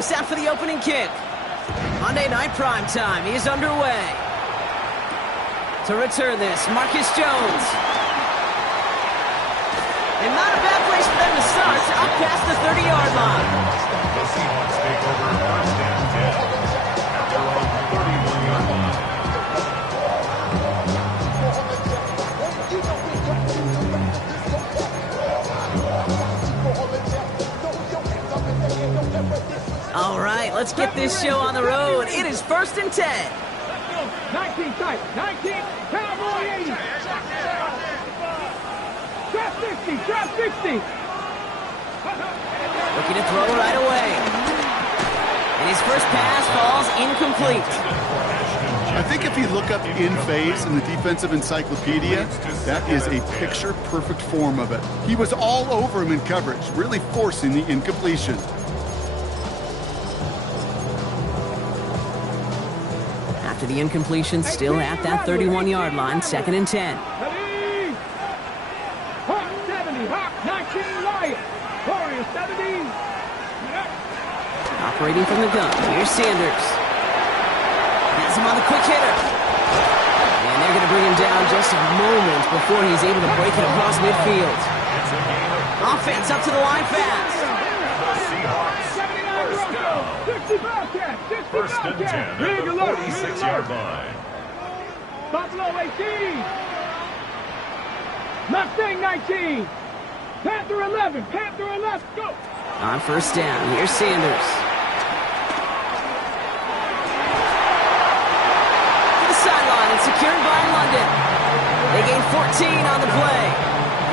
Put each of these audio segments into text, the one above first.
Set for the opening kick. Monday night prime time. He is underway. To return this, Marcus Jones. And not a bad place for them to start, up past the 30-yard line. The Seahawks take over first and 10 at their own 31-yard line. All right, let's get this show on the road. It is first and 10. 19 tight, 19, Cowboy 80. Drop 60, drop 60. Looking to throw right away. And his first pass falls incomplete. I think if you look up in phase in the defensive encyclopedia, that is a picture-perfect form of it. He was all over him in coverage, really forcing the incompletion. After the incompletion, still at that 31-yard line, second and 10. Ready? Hawk 70, Hawk 19, Lion. Warrior 70. Operating from the gun, here's Sanders. Has him on the quick hitter. And they're going to bring him down just a moment before he's able to break it across midfield. Offense up to the line fast. First and 10 at the 46-yard line. Buffalo 18. Mustang 19. Panther 11. Panther 11. Go. On first down, here's Sanders. To the sideline and secured by London. They gain 14 on the play.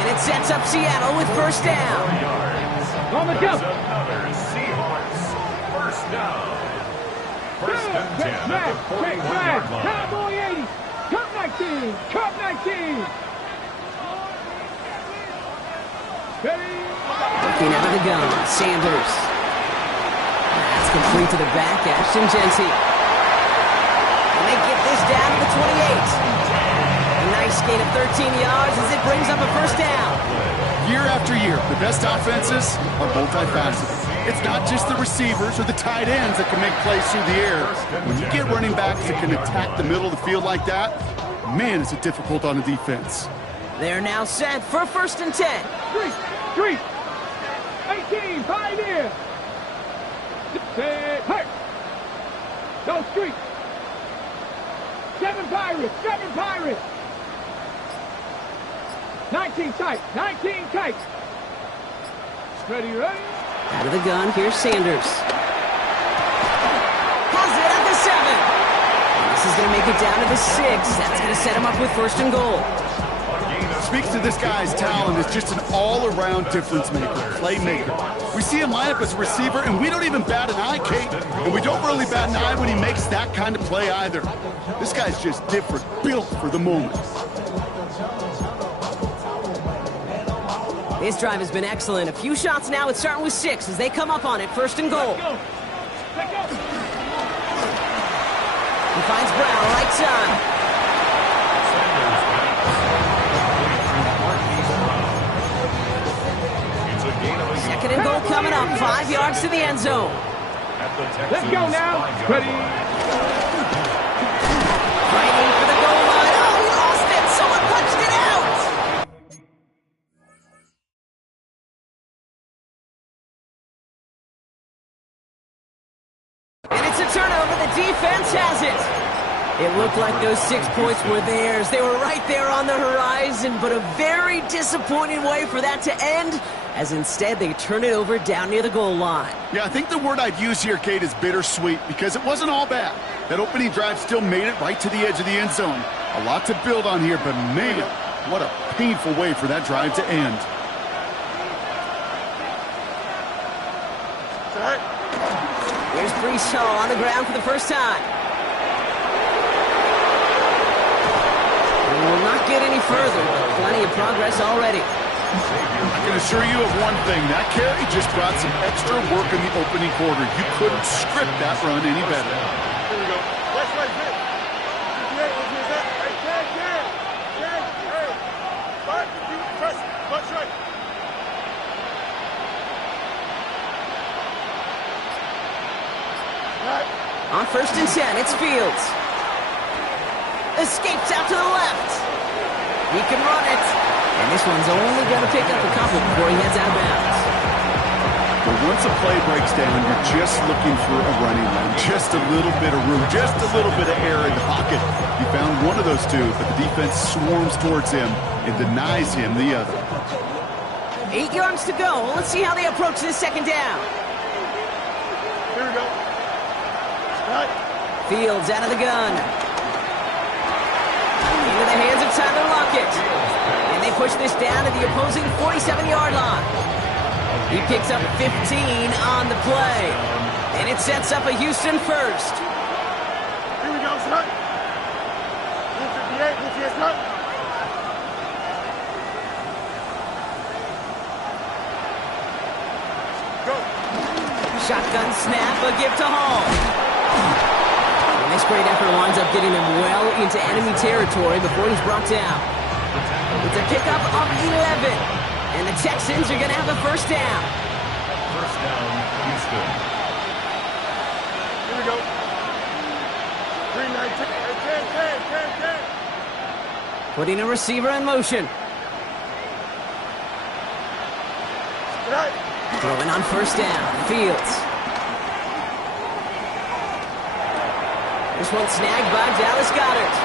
And it sets up Seattle with first down. On the jump. Another Seahawks first down. First and 10 at the 41-yard line. Cowboy 80. Cup 19. Cup 19. Ready? Looking out of the gun, Sanders. That's complete to the back, Ashton Genty. And they get this down to the 28. A nice gain of 13 yards as it brings up a first down. Year after year, the best offenses are multifaceted. It's not just the receivers or the tight ends that can make plays through the air. When you get running backs that can attack the middle of the field like that, man, is it difficult on the defense. They're now set for first and 10. Three. 18, Pioneer. Set, hurt. Go street. 7 Pirates. 19 tight. Ready. Out of the gun, here's Sanders. Has it at the 7. And this is going to make it down to the 6. That's going to set him up with first and goal. Speaks to this guy's talent as just an all-around difference maker, playmaker. We see him line up as a receiver, and we don't even bat an eye, Kate. And we don't really bat an eye when he makes that kind of play either. This guy's just different, built for the moment. This drive has been excellent. A few shots now. It's starting with 6 as they come up on it. First and goal. Let's go. He finds Brown right side. Second and goal coming up. 5 yards to the end zone. Let's go now. Ready. Fighting for the goal line. Oh, he lost it. Someone punched it out. And it's a turnover. The defense has it. It looked like those 6 points were theirs. They were right there on the horizon, but a very disappointing way for that to end, as instead they turn it over down near the goal line. Yeah, I think the word I'd use here, Kate, is bittersweet, because it wasn't all bad. That opening drive still made it right to the edge of the end zone. A lot to build on here, but man, what a painful way for that drive to end. Here's Brees Hall on the ground for the first time. Will not get any further, but plenty of progress already. I can assure you of one thing. That carry just brought some extra work in the opening quarter. You couldn't script that run any better. Here we go. Let's right here. Press right. On 1st and 10, it's Fields. Escapes out to the left. He can run it. And this one's only going to pick up a couple before he heads out of bounds. But once a play breaks down, you're just looking for a running lane. Just a little bit of room, just a little bit of air in the pocket. You found one of those two, but the defense swarms towards him and denies him the other. 8 yards to go. Let's see how they approach this 2nd down. Here we go. Right. Fields out of the gun. Into the hands of Tyler Lockett. And they push this down to the opposing 47-yard line. He picks up 15 on the play. And it sets up a Houston first. Here we go, son. 158, 158, son. Go. Shotgun snap, a give to Hall. And this great effort winds up getting him well into enemy territory before he's brought down. It's a pickup of 11. And the Texans are going to have a 1st down. 1st down, Houston. Here we go. 3-19. 10. Putting a receiver in motion. Right. Throwing on 1st down. Fields. This one snagged by Dallas Goedert.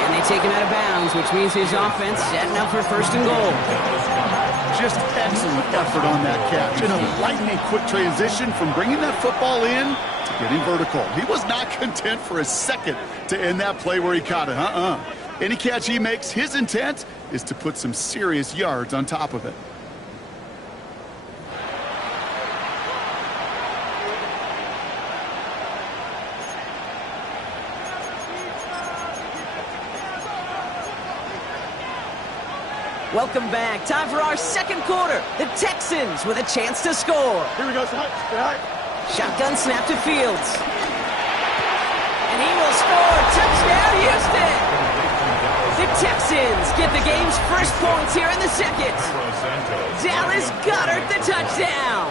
And they take him out of bounds, which means his offense setting up for 1st and goal. Just excellent effort on that catch. And a lightning quick transition from bringing that football in to getting vertical. He was not content for a second to end that play where he caught it. Any catch he makes, his intent is to put some serious yards on top of it. Welcome back. Time for our 2nd quarter. The Texans with a chance to score. Here we go, son. Right. Shotgun snap to Fields. And he will score. Touchdown, Houston. The Texans get the game's 1st points here in the 2nd. Dallas Goedert the touchdown.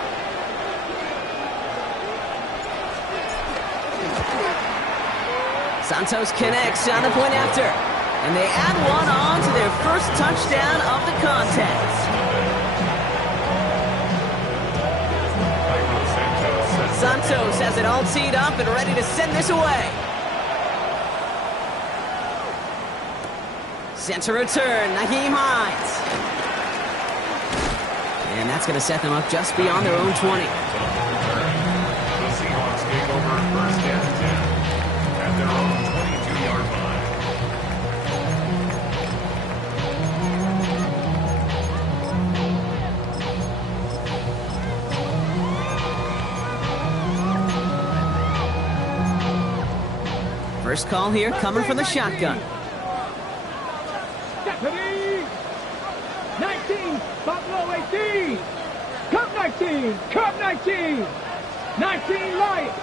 Santos connects on the point after. And they add one on to their 1st touchdown of the contest. Santos has it all teed up and ready to send this away. Center return, Nyheim Hines. And that's going to set them up just beyond their own 20. The Seahawks take over 1st and 10 at their own 22-yard line. First call here coming from the shotgun. Deputy! 19, Buffalo 18. Cup 19, Cup 19. 19 Lions.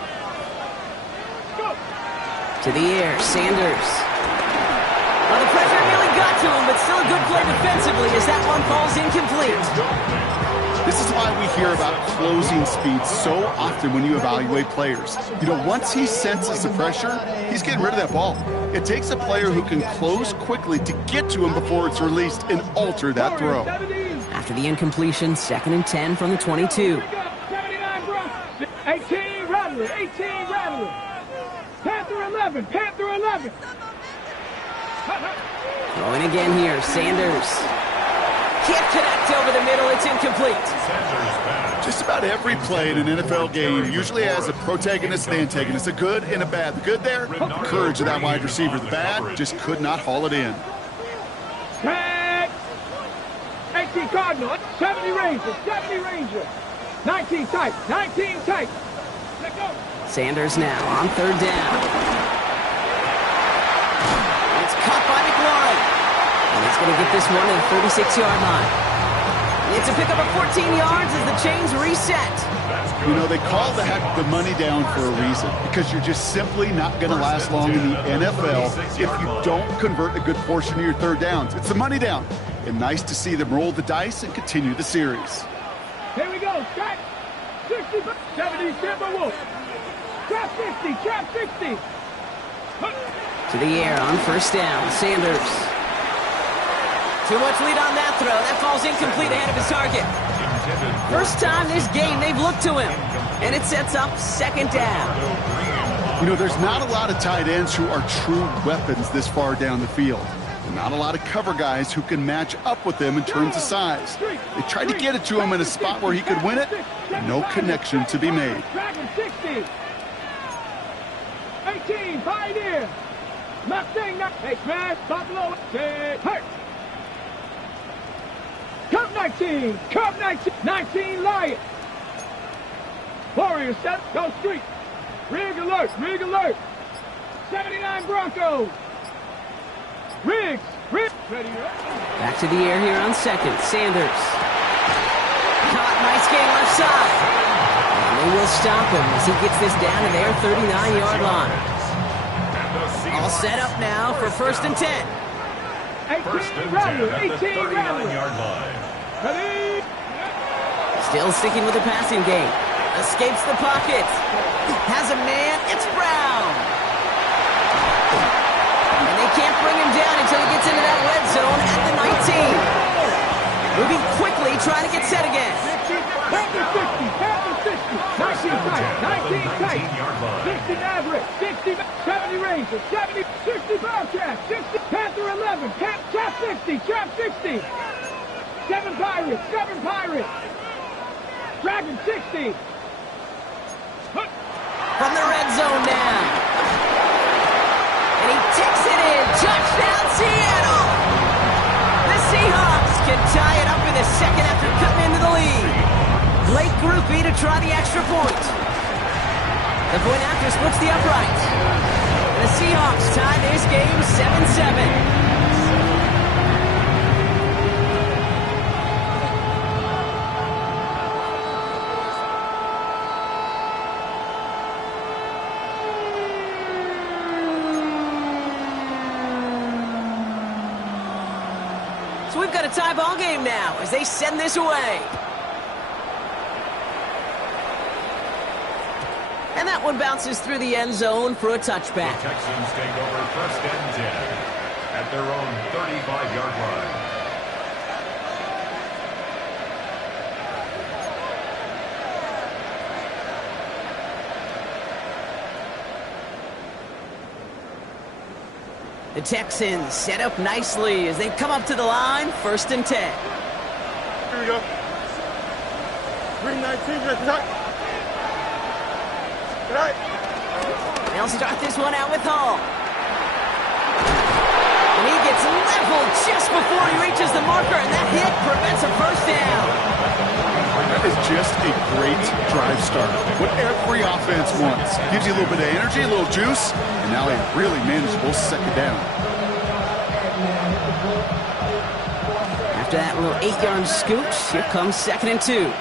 Go. To the air, Sanders. Well, the pressure nearly got to him, but still a good play defensively as that one falls incomplete. This is why we hear about closing speed so often when you evaluate players. You know, once he senses the pressure, he's getting rid of that ball. It takes a player who can close quickly to get to him before it's released and alter that throw. After the incompletion, 2nd and 10 from the 22. 18 Rattler, 18 Rattler. Panther 11, Panther 11. Throwing again here, Sanders. Can't connect over the middle, it's incomplete. Just about every play in an NFL game usually has a protagonist and antagonist, a good and a bad. The good there, the courage of that wide receiver. The bad, just could not haul it in. Tag. 18 Cardinal, 70 Ranger, 70 Ranger. 19 tight, 19 tight. Let go. Sanders now on 3rd down. It's caught by McLaurin. And he's going to get this one to the 36-yard line. It's a pickup of 14 yards as the chains reset. You know, they call the money down for a reason, because you're just simply not going to last long in the NFL if you don't convert a good portion of your 3rd downs. It's the money down. And nice to see them roll the dice and continue the series. Here we go, strike. 60, 70, Timberwolves. Trap 60, trap 60. To the air on first down. Sanders. Too much lead on that throw. That falls incomplete ahead of his target. First time this game they've looked to him. And it sets up second down. You know, there's not a lot of tight ends who are true weapons this far down the field. And not a lot of cover guys who can match up with them in terms of size. They tried to get it to him in a spot where he could win it. No connection to be made. Dragon 60. 18, Pioneer. Mustang, hey, smash, Buffalo, say, hurt. Cup 19, Cup 19, 19, Lion. Warriors set, go street. Rig alert, 79 Broncos. Riggs, ready up. Back to the air here on second. Sanders. Caught, nice game left side. And they will stop him as he gets this down to their 39-yard line. All set up now for first and 10. 18 Rattler, 18 Rattler. Ready? Still sticking with the passing game. Escapes the pocket. Has a man. It's Brown. And they can't bring him down until he gets into that red zone at the 19. Moving quickly, trying to get set again. Panther 60, 19 tight, 19 tight. 60 Maverick, 60, 70 Ranger, 70, 60 Bobcat, 60 Panther 11, trap 60, trap 60. 7 Pirates, 7 Pirates. Dragon 60. From the red zone now. And he takes it in. Touchdown, Seattle! The Seahawks can tie it up in the second after cutting into the lead. Late groupie to try the extra point. The point after splits the upright. And the Seahawks tie this game 7-7. So we've got a tie ball game now as they send this away. And that one bounces through the end zone for a touchback. The Texans take over first and 10 at their own 35-yard line. The Texans set up nicely as they come up to the line, first and 10. Here we go. 319, right. They'll start this one out with Hall. And he gets leveled just before he reaches the marker, and that hit prevents a first down. That is just a great drive start. What every offense wants. Gives you a little bit of energy, a little juice, and now a really manageable second down. After that little 8-yard scooch, here comes second and 2. 11.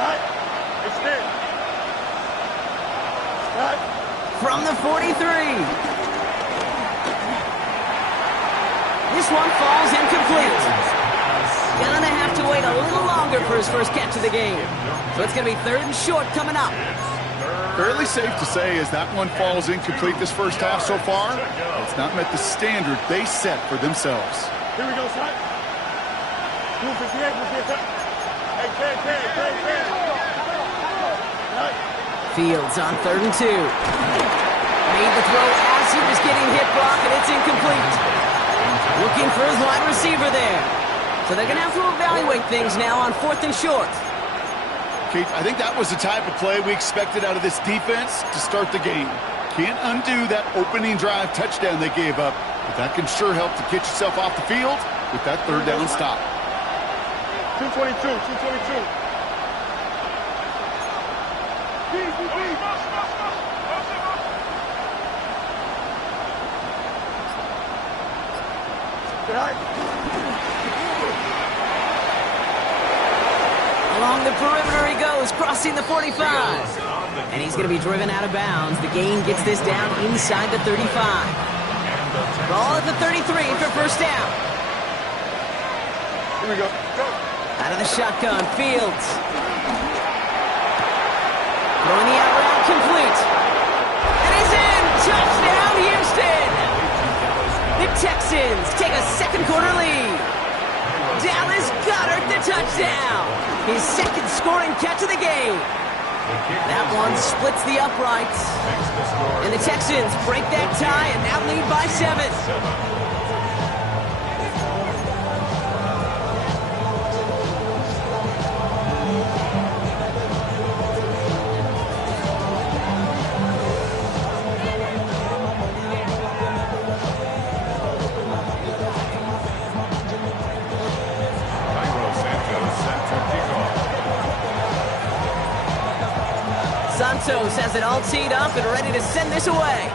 Right. Extend. Right. From the 43. This one falls incomplete. Gonna have to wait a little longer for his first catch of the game. So it's gonna be third and short coming up. Fairly safe to say as that one falls incomplete this first half so far, it's not met the standard they set for themselves. Here we go, son. 258, Hey, 10. Right. Fields on third and 2. Made the throw as he was getting hit, Brock, and it's incomplete. Looking for his wide receiver there. So they're going to have to evaluate things now on fourth and short. Kate, I think that was the type of play we expected out of this defense to start the game. Can't undo that opening drive touchdown they gave up, but that can sure help to get yourself off the field with that third down stop. 222. Right. Along the perimeter he goes, crossing the 45. And he's going to be driven out of bounds. The gain gets this down inside the 35. Ball at the 33 for first down. Here we go. Go. Out Out of the shotgun, Fields. Throwing the out route, complete. And he's in! Touchdown, Houston! The Texans take a second quarter lead. Dallas Goedert the touchdown. His second scoring catch of the game. That one splits the uprights. And the Texans break that tie and now lead by 7. Santos has it all teed up and ready to send this away.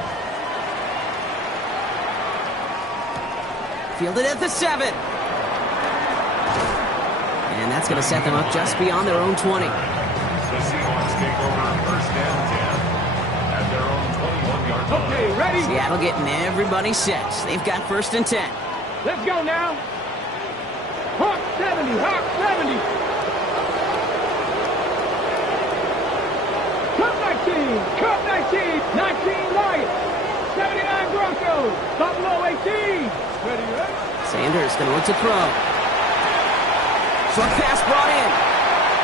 Fielded at the 7. And that's going to set them up just beyond their own 20. The Seahawks take over first and 10 at their own 21-yard line. Okay, ready? Seattle getting everybody set. They've got first and 10. Let's go now. Hawk 70, Hawk 70. Cup 19, 19 Lions, 79 Broncos, Buffalo 18. Ready, ready? Sanders going to look to throw. Short pass brought in.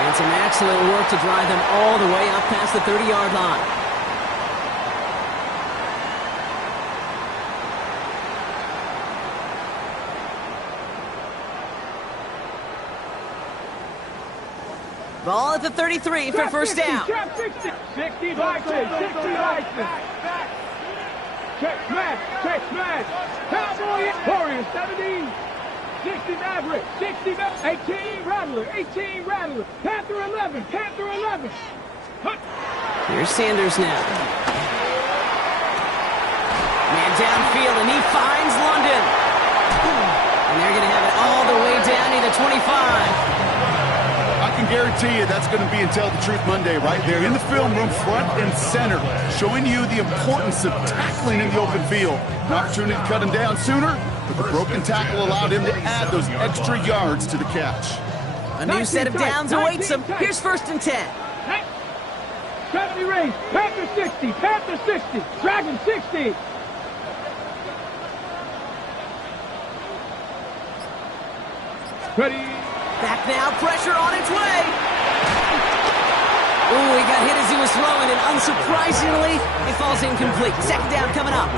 And some excellent work to drive them all the way up past the 30-yard line. Ball at the 33 for first down. 60 Vikings, 60 Vikings. Check smash. Cowboy, Warriors 17. 60 Maverick, 18 Rattler. Panther 11. Here's Sanders now. Man downfield, and he finds London. And they're going to have it all the way down to the 25. I can guarantee you that's going to be in Tell the Truth Monday right there in the film room, front and center, showing you the importance of tackling in the open field. An opportunity to cut him down sooner, but the broken tackle allowed him to add those extra yards to the catch. A new set of downs awaits him. Here's first and 10. 70 range, Panther 60, Dragon 60. Ready? Back now, pressure on its way. Ooh, he got hit as he was throwing, and unsurprisingly, it falls incomplete. Second down coming up.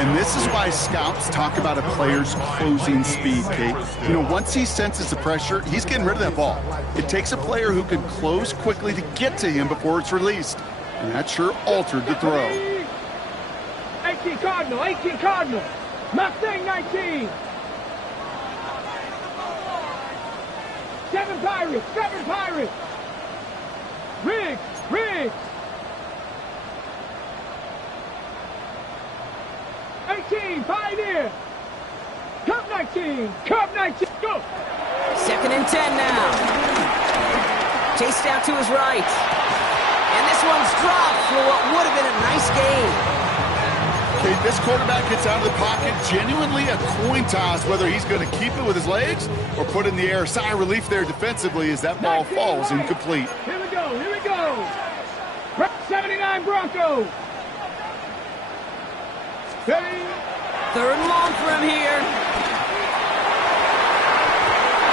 And this is why scouts talk about a player's closing speed, Kate. You know, once he senses the pressure, he's getting rid of that ball. It takes a player who can close quickly to get to him before it's released. And that sure altered the throw. 18 Cardinal. Mustang 19. 7 Pirates. Riggs. 18, Pioneer. Cup 19, go. Second and 10 now. Chased out to his right. And this one's dropped for what would have been a nice gain. Okay, this quarterback gets out of the pocket, genuinely a coin toss whether he's going to keep it with his legs or put it in the air. Sigh of relief there defensively as that ball falls incomplete. Here we go. 79 Broncos. Ready? Third and long for him here.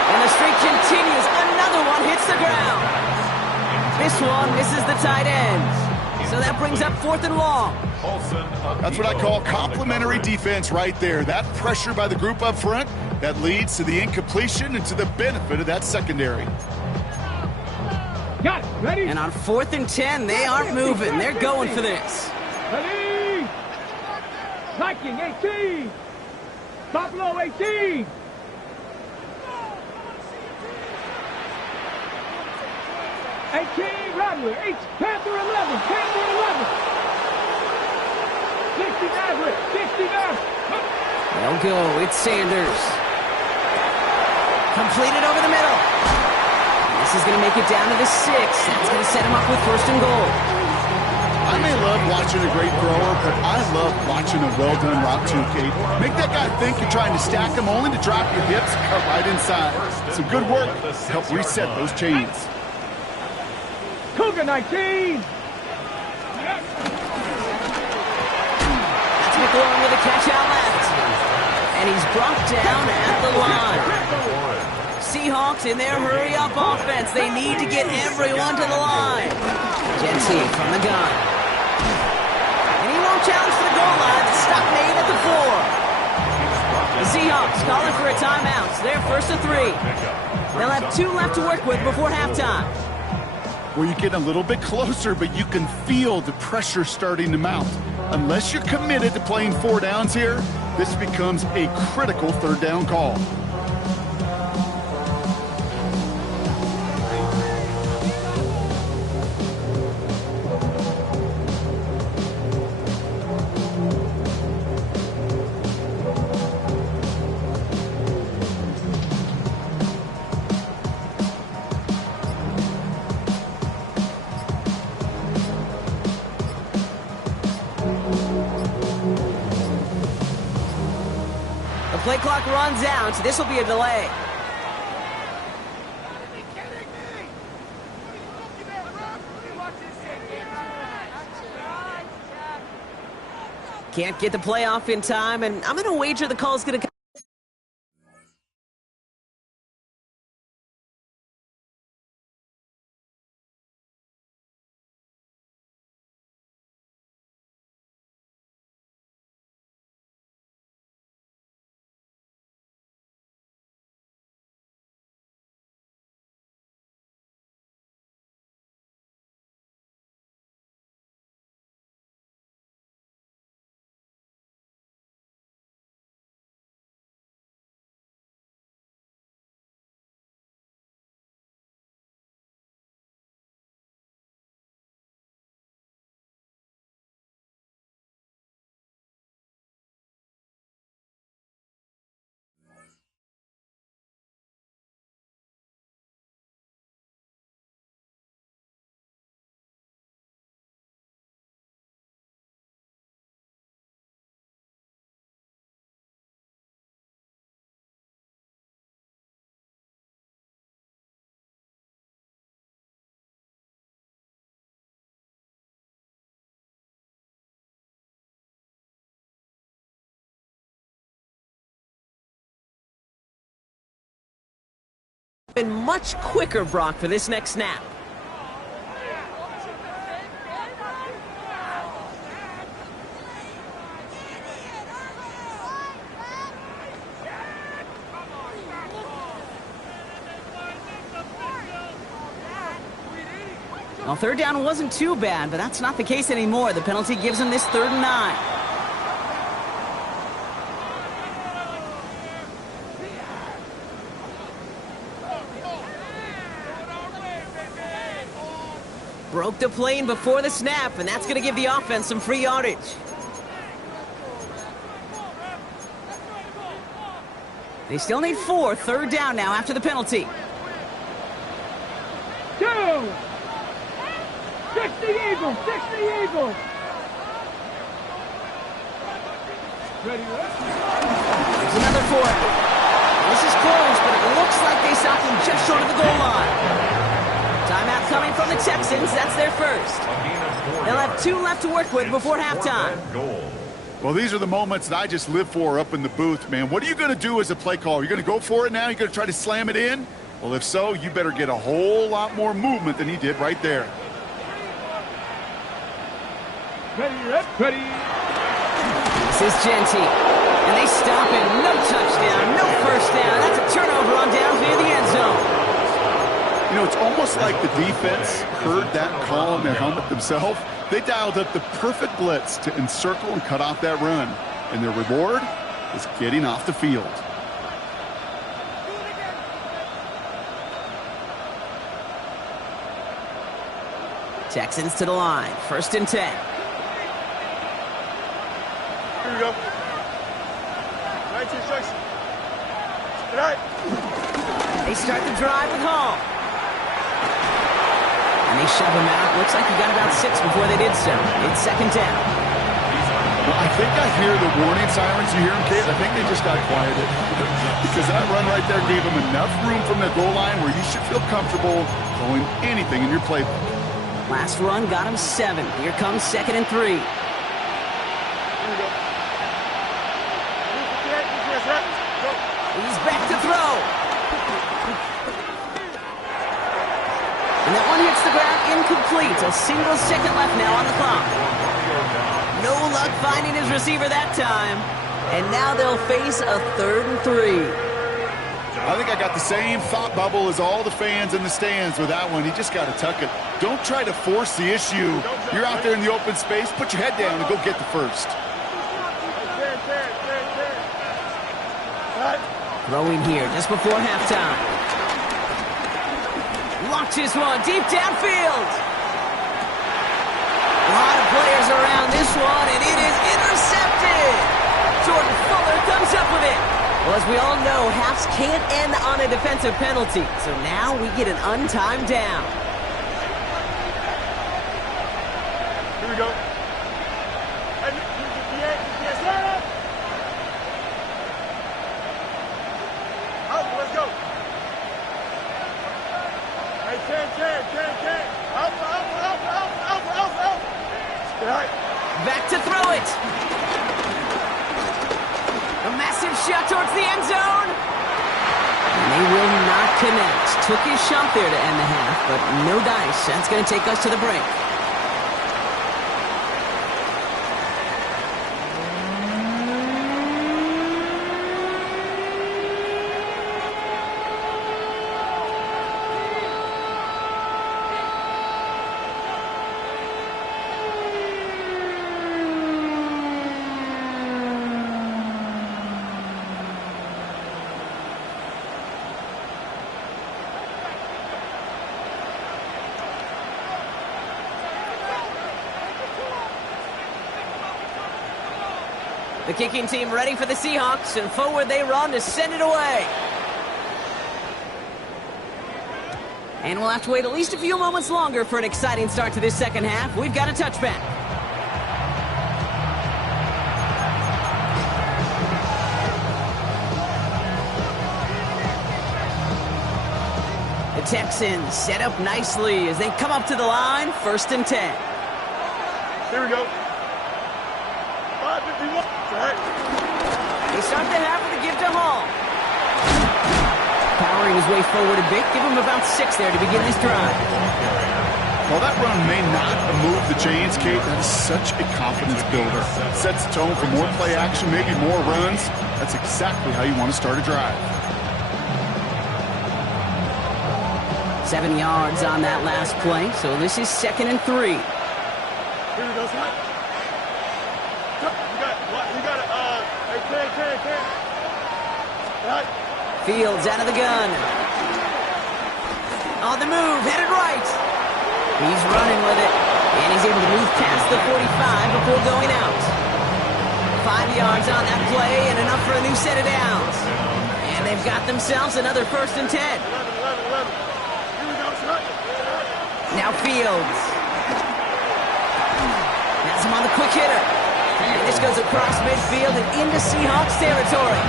And the streak continues. Another one hits the ground. This one misses the tight end. So that brings up fourth and long. That's what I call complimentary defense right there. That pressure by the group up front, that leads to the incompletion and to the benefit of that secondary. Got it. Ready? And on fourth and 10, they aren't moving. They're going for this. Ready? Viking 18. Buffalo 18. 18 Rattler. Panther 11. 60 Maverick. They'll go. It's Sanders. Completed over the middle. This is going to make it down to the 6. That's going to set him up with first and goal. I may love watching a great thrower, but I love watching a well-done route too, Kate. Make that guy think you're trying to stack him only to drop your hips and cut right inside. Some good work to help reset those chains. Cougar 19. That's McLaurin with a catch out left. And he's brought down at the line. Seahawks in their hurry-up offense. They need to get everyone to the line. Genty from the gun. And he won't challenge for the goal line. The stop made at the 4. The Seahawks calling for a timeout. They're first to 3. They'll have 2 left to work with before halftime. Well, you get a little bit closer, but you can feel the pressure starting to mount. Unless you're committed to playing 4 downs here, this becomes a critical 3rd down call. Play clock runs out. This will be a delay. Can't get the play off in time, and I'm going to wager the call is going to come. Been much quicker, Brock, for this next snap. Well, 3rd down wasn't too bad, but that's not the case anymore. The penalty gives him this 3rd and 9. Broke the plane before the snap, and that's going to give the offense some free yardage. They still need 4. 3rd down now after the penalty. 2. 60 Eagles. 60 Eagles. Ready, There's another 4. This is close, but it looks like they stopped him just short of the goal line. Timeout coming from the Texans. That's their first. They'll have 2 left to work with before halftime. Well, these are the moments that I just live for up in the booth, man. What are you going to do as a play caller? You're going to go for it now? You're going to try to slam it in? Well, if so, you better get a whole lot more movement than he did right there. ready. This is Genty. And they stop him. No touchdown, no first down. That's a turnover on downs near the end zone. You know, it's almost like the defense heard that call on their helmet themselves. They dialed up the perfect blitz to encircle and cut off that run. And their reward is getting off the field. Texans to the line. 1st and 10. Here we go. 19 strikes. Good night. They start the drive with Hall. And they shove him out. Looks like he got about 6 before they did so. It's second down. Well, I think I hear the warning sirens. You hear them, Kate? I think they just got quieted. Because that run right there gave them enough room from the goal line where you should feel comfortable throwing anything in your playbook. Last run got him 7. Here comes 2nd and 3. Here we go. Go. He's back to throw. And that one hits the ground incomplete. A single second left now on the clock. No luck finding his receiver that time. And now they'll face a 3rd and 3. I think I got the same thought bubble as all the fans in the stands with that one. You just got to tuck it. Don't try to force the issue. You're out there in the open space. Put your head down and go get the first. Throwing here just before halftime. Launches one deep downfield. A lot of players around this one, and it is intercepted. Jordan Fuller comes up with it. Well, as we all know, halves can't end on a defensive penalty, so now we get an untimed down. Here we go. Let's go. Hey, 10. Out. Back to throw it. A massive shot towards the end zone. And they will not connect. Took his shot there to end the half, but no dice. That's going to take us to the break. The kicking team ready for the Seahawks, and forward they run to send it away. And we'll have to wait at least a few moments longer for an exciting start to this second half. We've got a touchback. The Texans set up nicely as they come up to the line, 1st and 10. Here we go. 5:51. They start the half with a give to Hall. Powering his way forward a bit. Give him about 6 there to begin this drive. Well, that run may not move the chains, Kate. That is such a confidence builder. Sets the tone for more play action, maybe more runs. That's exactly how you want to start a drive. 7 yards on that last play, so this is 2nd and 3. Here we go, son. You got it. Hey, 10. Right. Fields out of the gun. On the move, headed right. He's running with it, and he's able to move past the 45 before going out. 5 yards on that play, and enough for a new set of downs. And they've got themselves another 1st and 10. 11. Here we go, son. Now Fields. Has him on the quick hitter. And this goes across midfield and into Seahawks territory.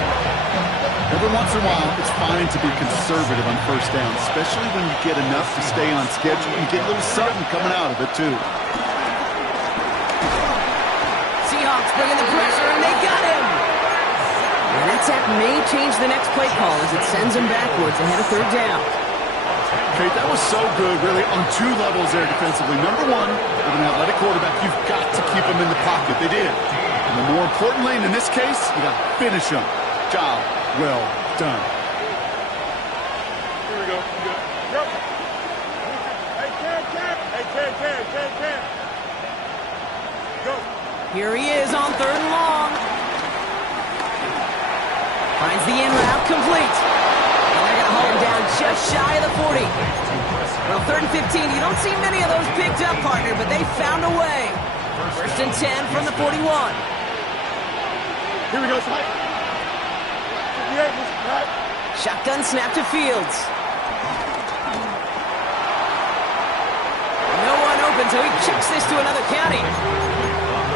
Every once in a while, it's fine to be conservative on 1st down, especially when you get enough to stay on schedule and get a little something coming out of it, too. Seahawks bringing the pressure, and they got him. And that sack may change the next play call as it sends him backwards ahead of 3rd down. Kate, that was so good, really, on 2 levels there defensively. Number one, with an athletic quarterback, you've got to keep him in the pocket. They did. And then more importantly, in this case, you got to finish him. Job well done. Here we go. Yep. Hey, 10. Go. Here he is on 3rd and long. Finds the in route complete. And they're going to hold him down just shy of the 40. Well, 3rd and 15, you don't see many of those picked up, partner, but they found a way. 1st and 10 from the 41. Here we go, son. 58, right. Shotgun snap to Fields. open, so he chucks this to another county.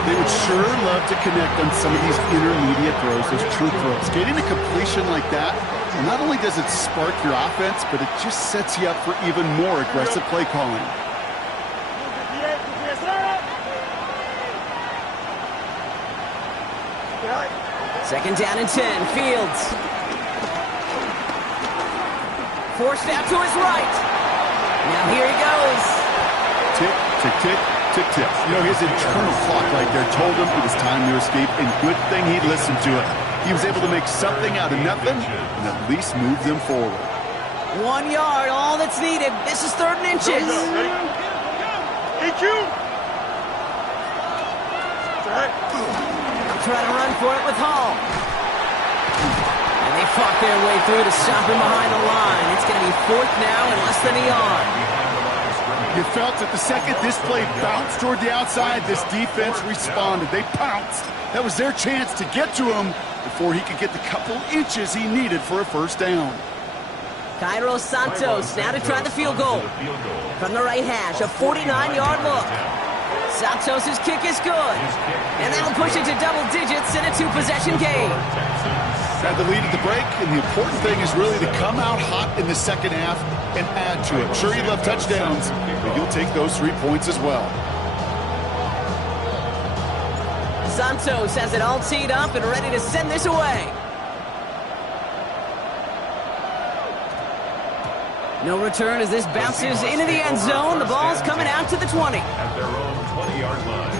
They would sure love to connect on some of these intermediate throws, those true throws. Getting a completion like that, well, not only does it spark your offense, but it just sets you up for even more aggressive play calling. Second down and 10, Fields. Forced out to his right. Now here he goes. Tick, tick, tick, tick, tick. You know, his internal clock right there told him it was time to escape, and good thing he listened to it. He was able to make something out of nothing and at least move them forward. 1 yard, all that's needed. This is 3rd and inches. EQ. Try to run for it with Hall. And they fought their way through to stop him behind the line. It's going to be 4th now and less than a yard. You felt that the second this play bounced toward the outside, this defense responded. They pounced. That was their chance to get to him before he could get the couple inches he needed for a first down. Cairo Santos now to try the field goal. From the right hash, a 49-yard look. Santos' kick is good. And that'll push it to double digits in a 2-possession game. Had the lead at the break, and the important thing is really to come out hot in the second half and add to it. Sure, you love touchdowns, but you'll take those 3 points as well. Santos has it all teed up and ready to send this away. No return as this bounces into the end zone. The ball's coming out to the 20. At their own 20-yard line.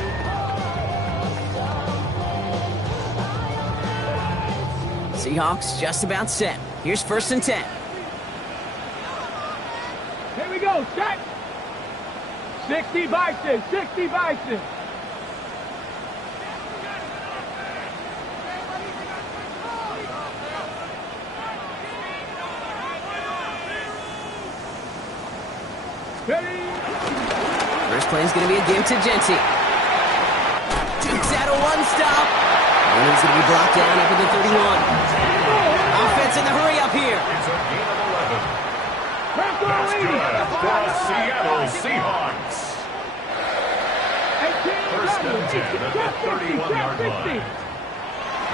Seahawks just about set. Here's 1st and 10. Here we go, set. 60 Bison, 60 Bison. Ready? First play is going to be a give to Genty. Dukes out a 1-stop. And he's going to be brought down up at the 31. Offense in the hurry up here. It's a gain of 11. That's good for the Seattle Seahawks. 1st and 10 at the 31-yard line.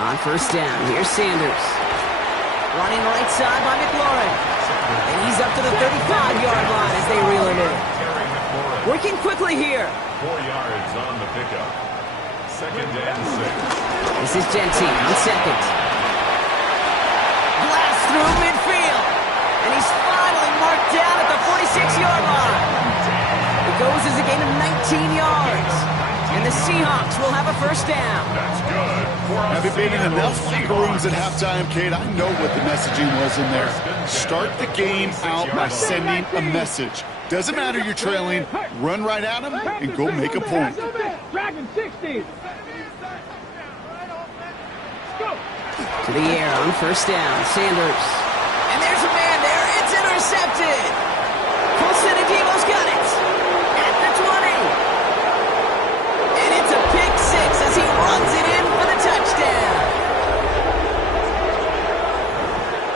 On 1st down, here's Sanders. Running right side by McLaurin. And he's up to the 35-yard line as they reel him in. Working quickly here. 4 yards on the pickup. 2nd and 6. This is Genty on 2nd. Blast through midfield. And he's finally marked down at the 46-yard line. It goes as a gain of 19 yards. And the Seahawks will have a 1st down. That's good. Having been in enough locker rooms at halftime, Kate, I know what the messaging was in there. Start the game out by sending a message. Doesn't matter you're trailing, run right at them and go make a point. Dragon 60. Go. To the air on 1st down, Sanders. And there's a man there. It's intercepted. Full set of Devo's got it. At the 20. And it's a pick 6 as he runs it in for the touchdown.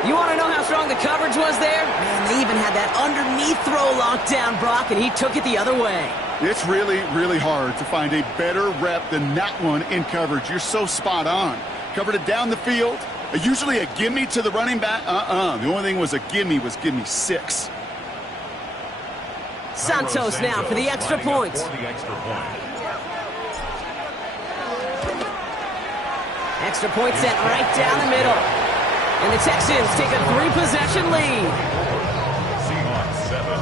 You want to know how strong the coverage was there? Man, they even had that underneath throw locked down, Brock, and he took it the other way. It's really, really hard to find a better rep than that one in coverage. You're so spot on. Covered it down the field. Usually a gimme to the running back. The only thing was a gimme 6. Santos now for the extra point. Extra point sent right down the middle. And the Texans take a 3-possession lead. Seahawks 7.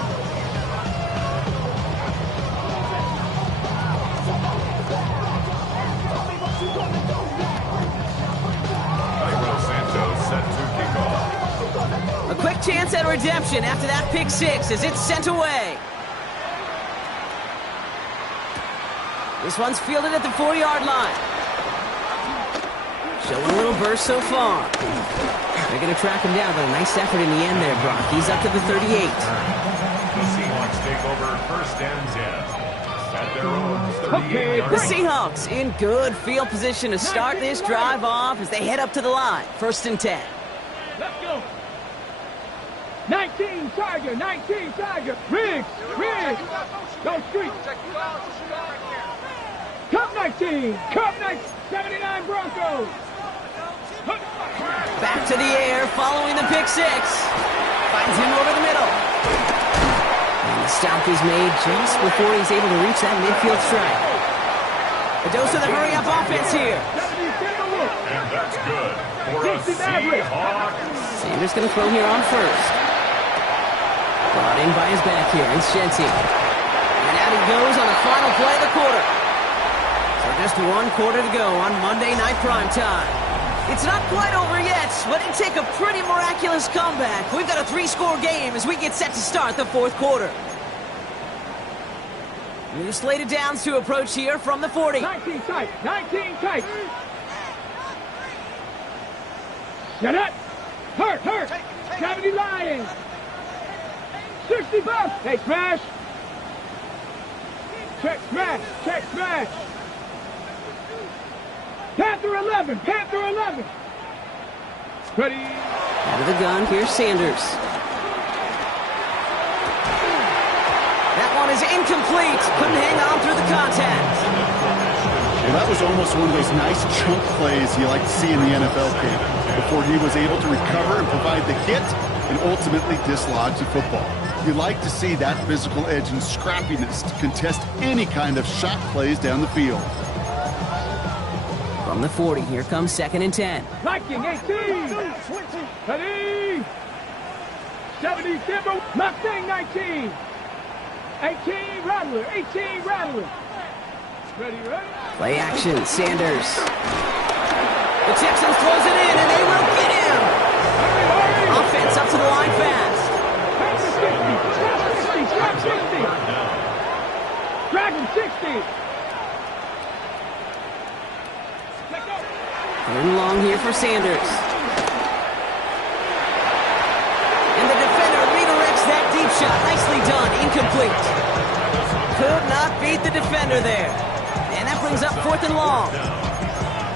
Cairo Santos set to kick off. A quick chance at redemption after that pick 6 as it's sent away. This one's fielded at the 4-yard line. Showing a little burst so far. They're going to track him down, but a nice effort in the end there, Brock. He's up to the 38. The Seahawks take over 1st and 10. At their own 38-yard The Seahawks in good field position to start this drive off as they head up to the line. 1st and 10. Let's go. 19 Tiger, 19 Tiger. Riggs, Riggs. Go street. Cup 19. Cup 19. 79 Broncos. Back to the air, following the pick six. Finds him over the middle. And the stop is made just before he's able to reach that midfield strike. A dose of the hurry-up offense here. And that's good for a Seahawk. Sanders going to throw here on first. Brought in by his back here. It's Jenty. And out he goes on the final play of the quarter. So just 1 quarter to go on Monday Night Primetime. It's not quite over yet, but it'd take a pretty miraculous comeback. We've got a 3-score game as we get set to start the 4th quarter. New slated downs to approach here from the 40. 19 tight. 19 tight. Get it. Hurt. 70 Lions. 60 bucks. Hey, smash. Check smash. Panther 11. Ready. Out of the gun, here's Sanders. That one is incomplete. Couldn't hang on through the contact. Well, that was almost one of those nice chunk plays you like to see in the NFL game before he was able to recover and provide the hit and ultimately dislodge the football. You like to see that physical edge and scrappiness to contest any kind of shot plays down the field. From the 40, here comes 2nd and 10. Viking 18. Ready. 70 Timber. Mustang 19. 18 Rattler. Ready. Play action, Sanders. The Texans close it in, and they will get him. Hurry. Offense up to the line fast. Dragon 60. Third and long here for Sanders. And the defender redirects that deep shot. Nicely done. Incomplete. Could not beat the defender there. And that brings up 4th and long.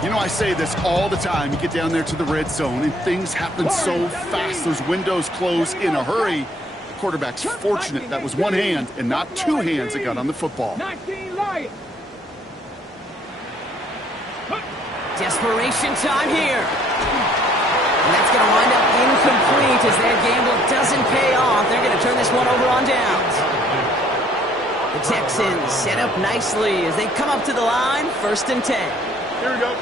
You know, I say this all the time. You get down there to the red zone, and things happen so fast. Those windows close in a hurry. The quarterback's fortunate that was one hand and not 2 hands that got on the football. 19 Lions. Desperation time here. And that's going to wind up incomplete as their gamble doesn't pay off. They're going to turn this one over on downs. The Texans set up nicely as they come up to the line. 1st and 10. Here we go.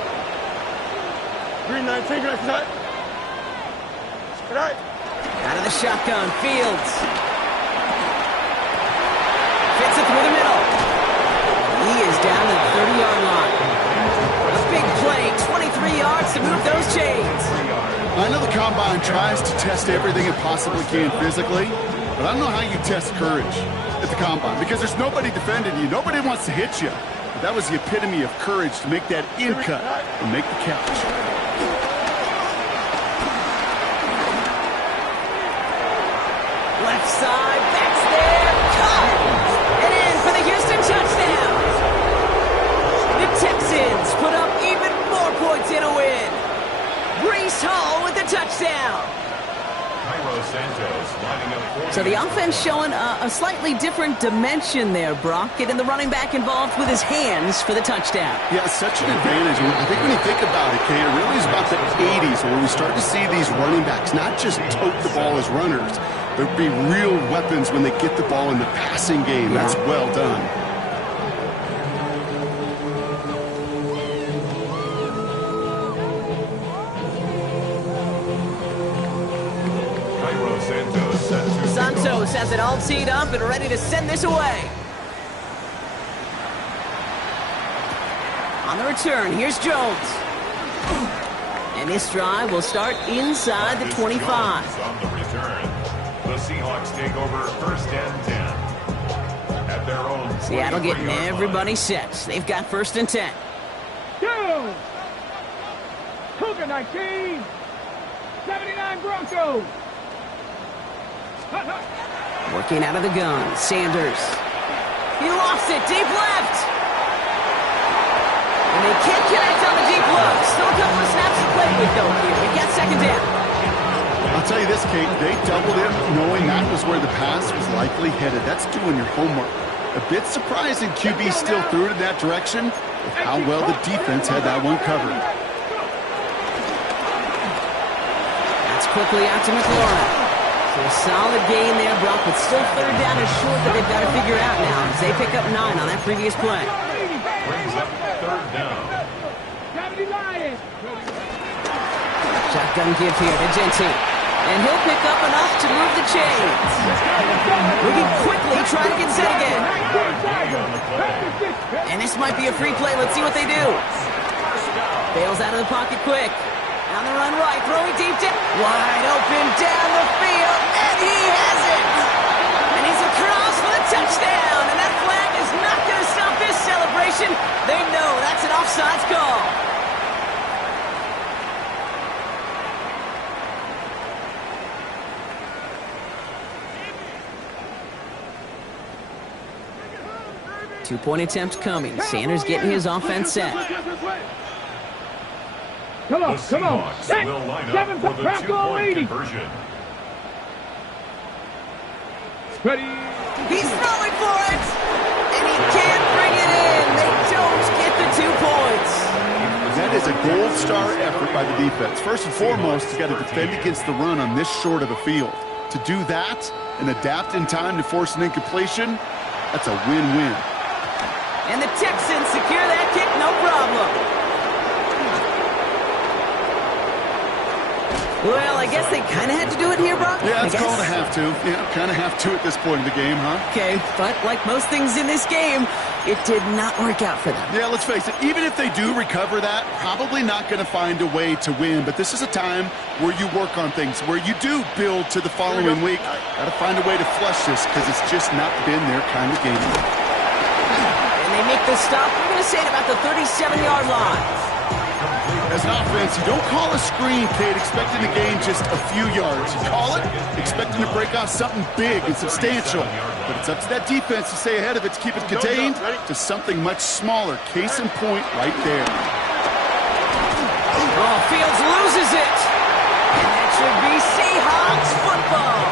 Green 19, right side. Right. Out of the shotgun, Fields. Fits it through the middle. He is down to the 30-yard line. A big play, 23 yards to move those chains. I know the Combine tries to test everything it possibly can physically, but I don't know how you test courage at the Combine because there's nobody defending you. Nobody wants to hit you. But that was the epitome of courage to make that in cut and make the catch. Left side, backs there, caught! And in for the Houston touchdown! The Texans put up even more points in a win. Breece Hall with the touchdown. So the offense showing a slightly different dimension there, Brock, getting the running back involved with his hands for the touchdown. Yeah, such an advantage. I think when you think about it, Kay, it really is about the 80s where we start to see these running backs not just tote the ball as runners, but be real weapons when they get the ball in the passing game. Yeah. That's well done. Santos has it all teed up and ready to send this away. On the return, here's Jones. And this drive will start inside the 25. On the return, the Seahawks take over 1st and 10. At their own Seattle getting everybody set. They've got 1st and 10. Jones. Cougar 19. 79 Broncos. Working out of the gun, Sanders. He lost it, deep left. And they can't connect on the deep look. Still a couple of snaps to play with though here. We got 2nd down. I'll tell you this, Kate, they doubled it knowing that was where the pass was likely headed. That's doing your homework. A bit surprising QB still threw it in that direction with how well the defense had that one covered. That's quickly out to McLaurin. So a solid gain there, Brock, but still third down is short that they've got to figure out now as they pick up 9 on that previous play. Brings up third down. Shotgun give here to Genty. And he'll pick up enough to move the chains. We can quickly try to get set again. And this might be a free play. Let's see what they do. Bails out of the pocket quick. On the run right, throwing deep down. Wide open down the field, and he has it. And he's across for the touchdown. And that flag is not going to stop this celebration. They know that's an offsides call. Two-point attempt coming. Sanders getting his offense set. Come on, The come on. Seahawks will line up for the two-point conversion. Ready. He's throwing for it, and he can't bring it in. They don't get the 2 points. That is a gold star effort by the defense. First and foremost, you got to defend against the run on this short of a field. To do that and adapt in time to force an incompletion, that's a win-win. And the Texans secure that kick, no problem. Well, I guess they kind of had to do it here, Brock. Yeah, it's called a have to. Yeah, kind of have to at this point in the game, huh? Okay, but like most things in this game, it did not work out for them. Yeah, let's face it. Even if they do recover that, probably not going to find a way to win. But this is a time where you work on things, where you do build to the following week. Got to find a way to flush this because it's just not been their kind of game. And they make the stop, I'm going to say, at about the 37-yard line. As an offense, you don't call a screen, Kate, expecting to gain just a few yards. You call it expecting to break off something big and substantial. But it's up to that defense to stay ahead of it, to keep it contained to something much smaller. Case in point right there. Oh, Fields loses it. And that should be Seahawks football.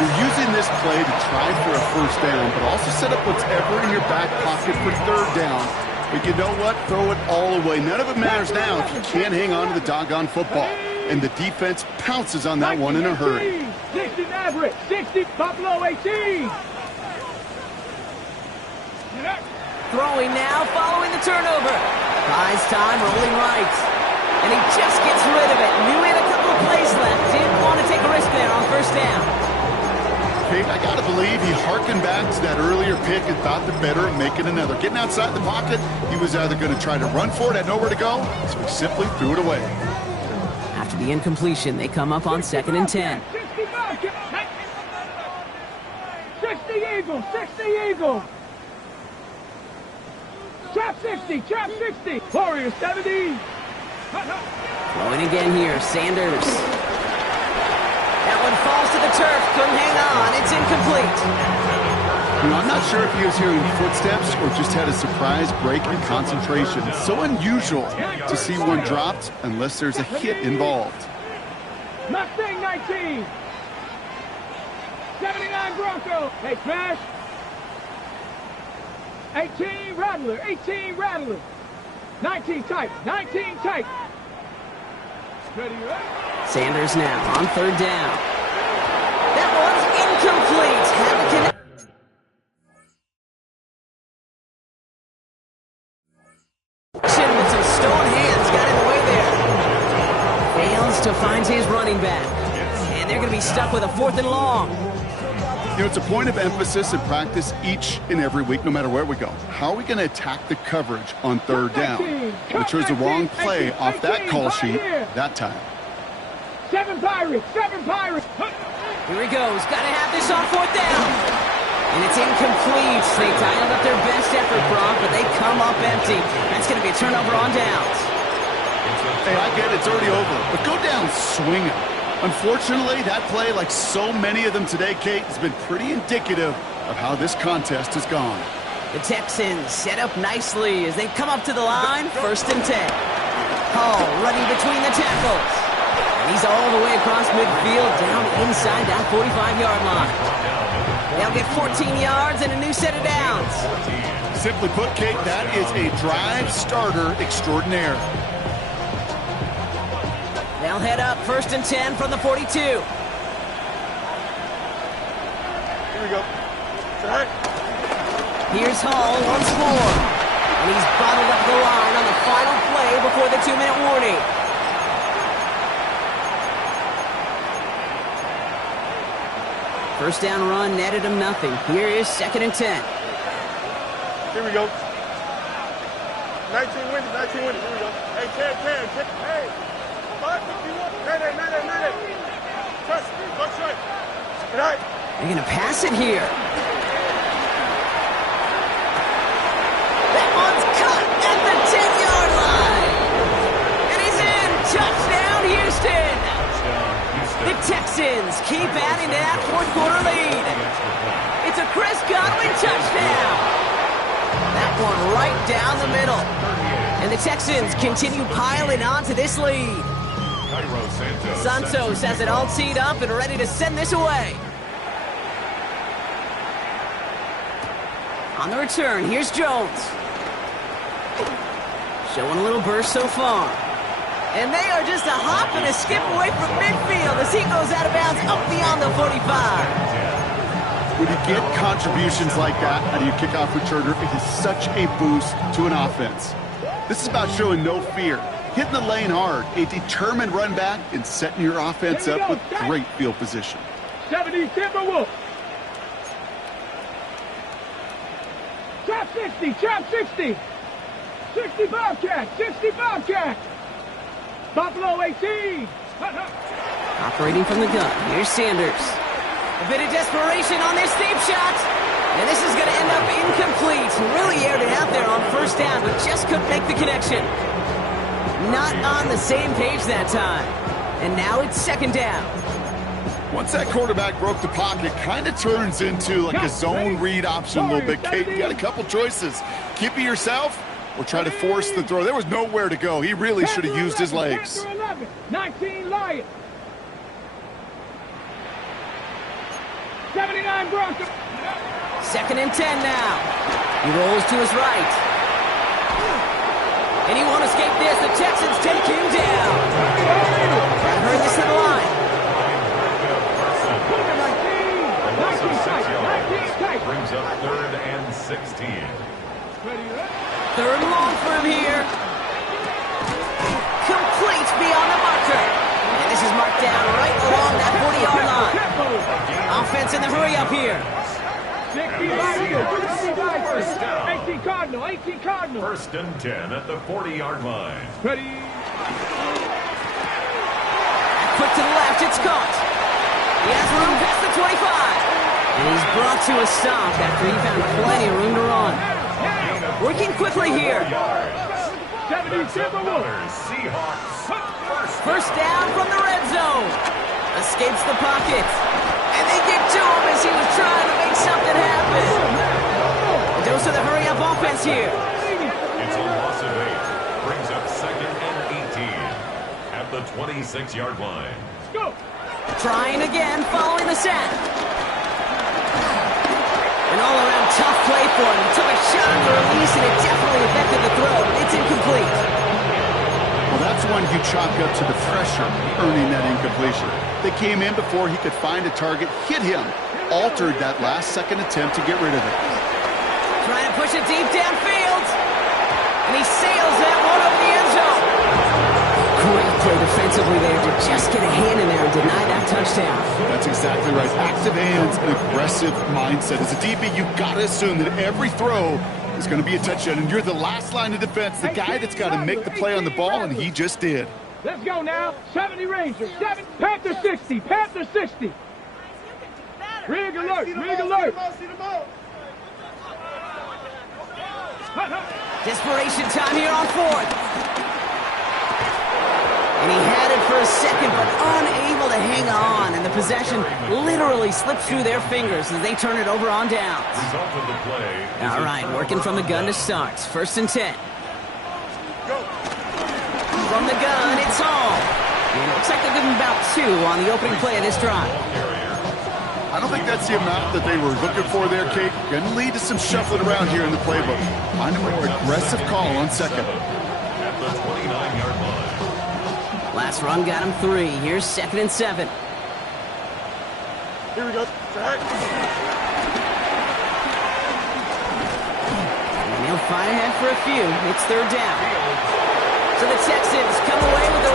You're using this play to try for a first down, but also set up whatever in your back pocket for third down. But you know what? Throw it all away. None of it matters now if you can't hang on to the doggone football. And the defense pounces on that one in a hurry. 60 Maverick, 60 Buffalo 18. Throwing now, following the turnover. Buys time, rolling right. And he just gets rid of it. Knew he had a couple of plays left. Didn't want to take a risk there on first down. Kate, I got to believe he harkened back to that earlier pick and thought the better of making another. Getting outside the pocket, he was either going to try to run for it, had nowhere to go, so he simply threw it away. After the incompletion, they come up on 2nd and 10. 60 Eagles, 60 Eagles. Trap 60, trap 60. Warriors 70. Throwing again here, Sanders. That one falls to the turf, couldn't hang on, it's incomplete. You know, I'm not sure if he was hearing footsteps or just had a surprise break in concentration. It's so unusual to see one dropped unless there's a hit involved. Mustang 19. 79 Bronco. Hey, Smash. 18 Rattler, 18 Rattler. 19 tight, 19 tight. Ready, right? Sanders now on 3rd down. That one's incomplete. Had to connect. With some stone hands got in the way there. Fails to find his running back. And they're going to be stuck with a 4th and long. You know, it's a point of emphasis in practice each and every week, no matter where we go. How are we going to attack the coverage on 3rd down? Which was the wrong play off that call sheet that time. 7 Pirates, 7 Pirates. Here he goes. Got to have this on 4th down. And it's incomplete. They dialed up their best effort, Brock, but they come up empty. That's going to be a turnover on downs. Hey, I get it. It's already over. But go down swinging. Unfortunately, that play, like so many of them today, Kate, has been pretty indicative of how this contest has gone. The Texans set up nicely as they come up to the line, 1st and 10. Hall running between the tackles. And he's all the way across midfield, down inside that 45-yard line. They'll get 14 yards and a new set of downs. Simply put, Kate, that is a drive starter extraordinaire. They'll head up 1st and 10 from the 42. Here we go. Tonight. Here's Hall once more. And he's bottled up the line on the final play before the 2-minute warning. First down run netted him nothing. Here is 2nd and 10. Here we go. 19 wins, 19 wins. Here we go. Hey, Ken. Hey. 551. Nay. Trust me. Watch right. Good night. They're going to pass it here. That one's caught at the 10-yard line. And he's in. Touchdown, Houston. The Texans keep adding to that fourth-quarter lead. It's a Chris Godwin touchdown. That one right down the middle. And the Texans continue piling on to this lead. Santos has it all teed up and ready to send this away. On the return, here's Jones. Showing a little burst so far. And they are just a hop and a skip away from midfield as he goes out of bounds up beyond the 45. When you get contributions like that out of your kickoff returner, it is such a boost to an offense. This is about showing no fear, hitting the lane hard, a determined run back, and setting your offense up with great field position. 70 Timberwolves. Trap 60, trap 60. 60 Bobcat, 60 Bobcat. Buffalo 18. Operating from the gun, here's Sanders. A bit of desperation on this deep shot. And this is going to end up incomplete. Really aired it out there on 1st down, but just couldn't make the connection. Not on the same page that time. And now it's 2nd down. Once that quarterback broke the pocket, kind of turns into like a zone read option a little bit. Kate, you got a couple choices. Keep it yourself or try to force the throw. There was nowhere to go. He really should have used his legs. 19 Lions. 79 Broncos. 2nd and 10 now. He rolls to his right. And he won't escape this. The Texans take him down. That hurt this at the line. Brings up 3rd and 16. 3rd and long for him here. Complete beyond the marker. And this is marked down right along that 40-yard line. Offense in the hurry up here. 18 Cardinal. 1st and 10 at the 40-yard line. Ready. Quick to the left, it's caught. He has room past the 25. And he's brought to a stop after he found plenty of room to run. Working quickly here. 70 Timberwolves. Seahawks. 1st down from the red zone. Escapes the pocket. And they get to him as he was trying to make something happen. A dose of the hurry-up offense here. It's a loss of 8. Brings up 2nd and 18 at the 26-yard line. Go. Trying again following the sack. An all-around tough play for him. He took a shot on the release, and it definitely affected the throw. It's incomplete. Well, that's one you chalk up to the pressure earning that incompletion. They came in before he could find a target, hit him, altered that last-second attempt to get rid of it. Trying to push it deep downfield. And he sails that one over the end zone. Great play defensively there to just get a hand in there and deny that touchdown. That's exactly right. Active hands and aggressive mindset. As a DB, you've got to assume that every throw is going to be a touchdown, and you're the last line of defense, the guy that's got to make the play on the ball, and he just did. Let's go now. 70 Rangers. 7 Panther 60. Panther 60. Rig alert. Rig alert. Desperation time here on 4th. And he had it for a second, but unable to hang on. And the possession literally slipped through their fingers as they turn it over on downs. Result of the play. All right, working from the gun to start. 1st and 10. From the gun, it's Hall. And it looks like they'll give him about 2 on the opening play of this drive. I don't think that's the amount that they were looking for there, Kate. Going to lead to some shuffling around here in the playbook. Find a more aggressive call on second. At the 29-yard line. Last run got him 3. Here's 2nd and 7. Here we go. Jack. And he'll fight ahead for a few. It's 3rd down. So the Texans come away with the